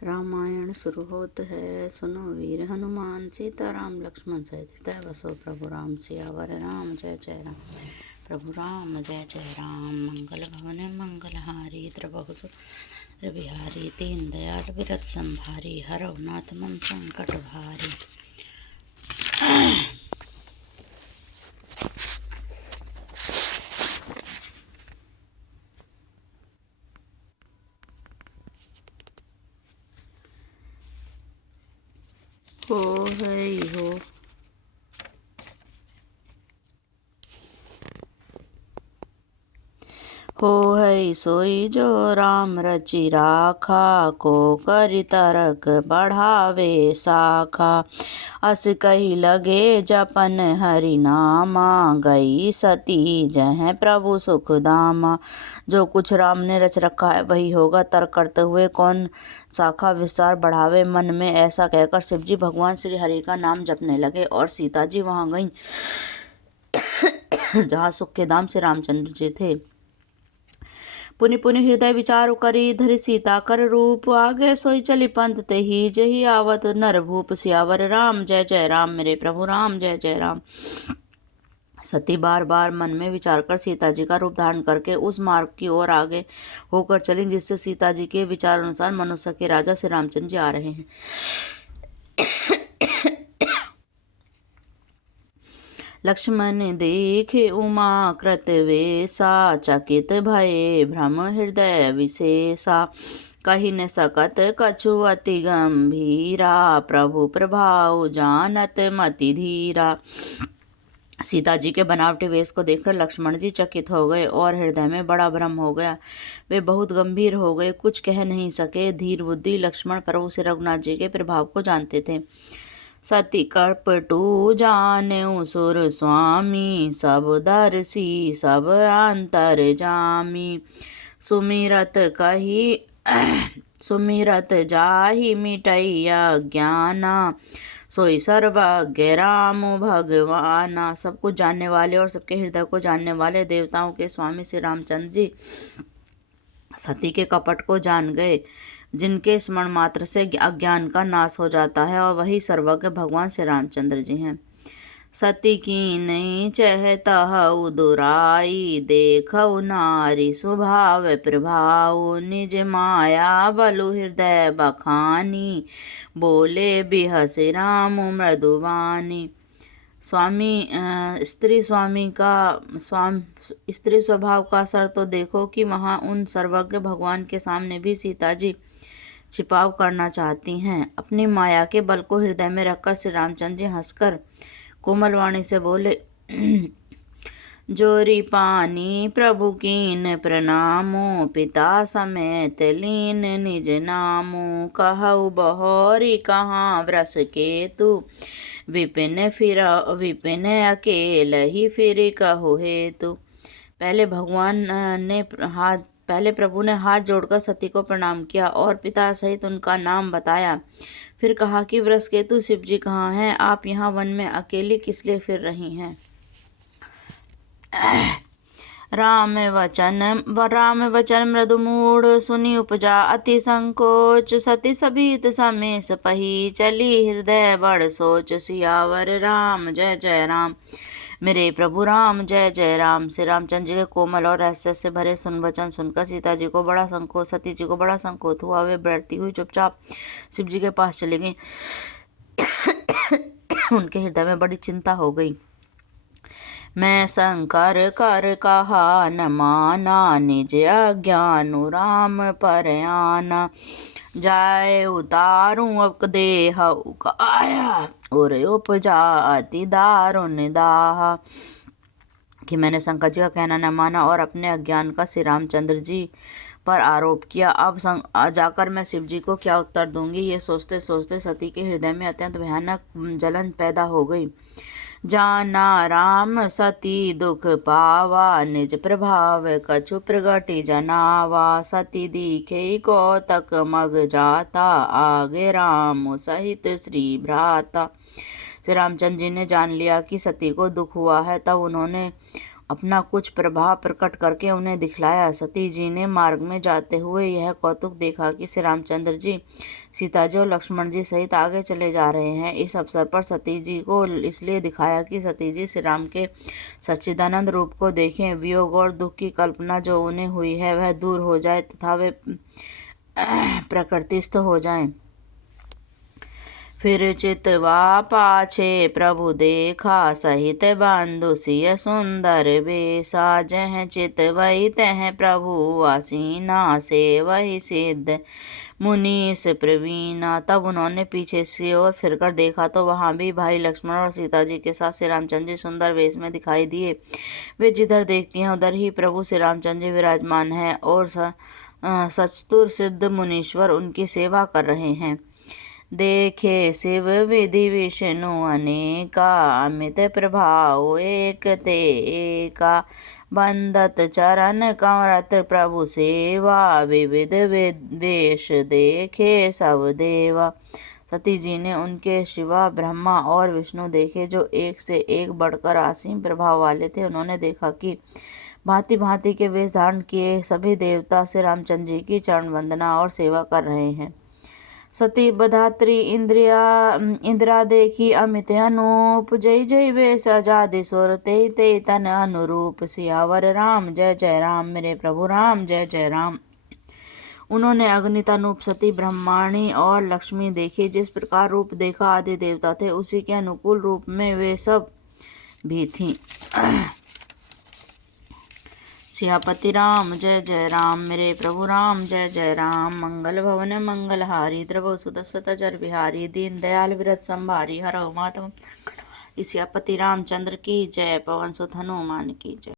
रामायण शुरू होता है। सुनो वीर हनुमान, सीता राम लक्ष्मण सहित हृदय बसो प्रभु राम। सियावर राम जय जय राम। प्रभु राम जय जय राम। मंगल भवन मंगलहारी, द्रवहु सुर बिहारी। दीन दयाल विरत संभारी, हरौ नाथ मम संकट भारी। हो है हो हो है सोई जो राम रचि राखा। को करि तरक बढ़ावे साखा। अस कही लगे जपन हरि नामा। गई सती जह प्रभु सुख दामा। जो कुछ राम ने रच रखा है वही होगा। तर्क करते हुए कौन शाखा विस्तार बढ़ावे। मन में ऐसा कहकर शिव जी भगवान श्री हरि का नाम जपने लगे और सीता जी वहां गईं जहाँ सुख के धाम से रामचंद्र जी थे। पुनि पुनि हृदय विचार करी, धरि सीता कर रूप। आगे सोई चली पंथ ते ही जही आवत नर भूप। सियावर राम जय जय राम, मेरे प्रभु राम जय जय राम। सती बार बार मन में विचार कर सीता जी का रूप धारण करके उस मार्ग की ओर आगे होकर चली जिससे सीता जी के विचार अनुसार मनुष्य के राजा श्री रामचंद्र जी आ रहे हैं। लक्ष्मण देखे उमा कृत वेसा। चकित भये भ्रम हृदय विशेषा। कही न सकत कछु अति गंभीरा। प्रभु प्रभाव जानत मति धीरा। सीता जी के बनावटी वेश को देखकर लक्ष्मण जी चकित हो गए और हृदय में बड़ा भ्रम हो गया। वे बहुत गंभीर हो गए, कुछ कह नहीं सके। धीर बुद्धि लक्ष्मण प्रभु श्री रघुनाथ जी के प्रभाव को जानते थे। सती कपटू जानेऊ सुर स्वामी। सब दर्शी सब अंतर जामी। सुमिरत कही सुमिरत जाहि मिटैया ज्ञाना। सोई सर्वज्ञ राम भगवाना। सब कुछ जानने वाले और सबके हृदय को जानने वाले देवताओं के स्वामी श्री रामचंद्र जी सती के कपट को जान गए, जिनके स्मरण मात्र से अज्ञान का नाश हो जाता है, और वही सर्वज्ञ भगवान श्री रामचंद्र जी हैं। सती की नहीं चहता दुराई। देखऊ नारी स्वभाव प्रभाव। निज माया बलु हृदय बखानी। बोले बिहस राम मृदुवानी। स्त्री स्वभाव का असर तो देखो कि वहाँ उन सर्वज्ञ भगवान के सामने भी सीता जी छिपाव करना चाहती हैं। अपनी माया के बल को हृदय में रखकर श्री रामचंद्र जी हंसकर कोमल वाणी से बोले, जोरी पानी प्रभु कीन प्रणामो। पिता समेत लीन निज नामो। कहु बहोरी कहाँ व्रस केतु। विपिन अकेल ही फिर कहो हेतु। पहले प्रभु ने हाथ जोड़कर सती को प्रणाम किया और पिता सहित उनका नाम बताया। फिर कहा कि वृषकेतु शिव जी कहाँ हैं? आप यहाँ वन में अकेली किस लिए फिर रही हैं? राम वचन मृदु मूढ़। सुनी उपजा अति संकोच। सती सभीत समेस पही। चली हृदय बड़ सोच। सियावर राम जय जय राम, मेरे प्रभु राम जय जय राम। श्री रामचंद्र जी के कोमल और रहस्य से भरे वचन सुनकर सीता जी को बड़ा संकोच, सती जी को बड़ा संकोच हुआ। वे बढ़ती हुई चुपचाप शिव जी के पास चली गईं। उनके हृदय में बड़ी चिंता हो गई। मैं शंकर कर कहा न माना। निज अज्ञानु राम पर आना। जाए उतारूं अब देह आया। और उपजा अति दारुण दाह। कि मैंने शंकर जी का कहना न माना और अपने अज्ञान का श्री रामचंद्र जी पर आरोप किया। अब जाकर मैं शिव जी को क्या उत्तर दूंगी? ये सोचते सोचते सती के हृदय में अत्यंत भयानक जलन पैदा हो गई। जाना राम सती दुख पावा। निज प्रभाव कछु प्रगति जनावा। सती दिखे कौतक मग जाता। आगे राम सहित श्री भ्राता। श्री रामचंद्र जी ने जान लिया कि सती को दुख हुआ है, तब उन्होंने अपना कुछ प्रभाव प्रकट करके उन्हें दिखलाया। सती जी ने मार्ग में जाते हुए यह कौतुक देखा कि श्री रामचंद्र जी सीता जी और लक्ष्मण जी सहित आगे चले जा रहे हैं। इस अवसर पर सती जी को इसलिए दिखाया कि सती जी श्री राम के सच्चिदानंद रूप को देखें, वियोग और दुख की कल्पना जो उन्हें हुई है वह दूर हो जाए तथा वे प्रकृतिस्थ हो जाएं। फिर चितवा पाछे प्रभु देखा, सहित बंधु सिय सुंदर बेसा। जह चितवई तह प्रभु आसीना, से वही सिद्ध मुनीस प्रवीणा। तब उन्होंने पीछे से और फिरकर देखा तो वहां भी भाई लक्ष्मण और सीता जी के साथ श्री रामचंद्र जी सुंदर वेश में दिखाई दिए। वे जिधर देखती हैं उधर ही प्रभु श्री रामचंद्र जी विराजमान हैं और सचतुर सिद्ध मुनीश्वर उनकी सेवा कर रहे हैं। देखे शिव विधि विष्णु अनेका, अमित प्रभाव एक ते एका। बंदत चरण कमरत प्रभु सेवा, विविध वेश देखे सब देवा। सती जी ने उनके शिवा, ब्रह्मा और विष्णु देखे जो एक से एक बढ़कर असीम प्रभाव वाले थे। उन्होंने देखा कि भांति भांति के वेश धारण किए सभी देवता श्री रामचंद्र जी की चरण वंदना और सेवा कर रहे हैं। सती बधात्री इंदिरा देखी अमित अनूप, जय जय वेश अजादि सुर ते ते तन अनुरूप। सियावर राम जय जय राम, मेरे प्रभु राम जय जय राम। उन्होंने अग्नितनूप, सती, ब्रह्माणी और लक्ष्मी देखी। जिस प्रकार रूप देखा आदि देवता थे उसी के अनुकूल रूप में वे सब भी थीं। सियापति राम जय जय राम, मेरे प्रभु राम जय जय राम। मंगल भवन मंगलहारी, द्रव सुदसत जर बिहारी। दीन दयाल विरत संभारी, हरहु मातम। सियापति रामचंद्र की जय, पवन सुत हनुमान की जय।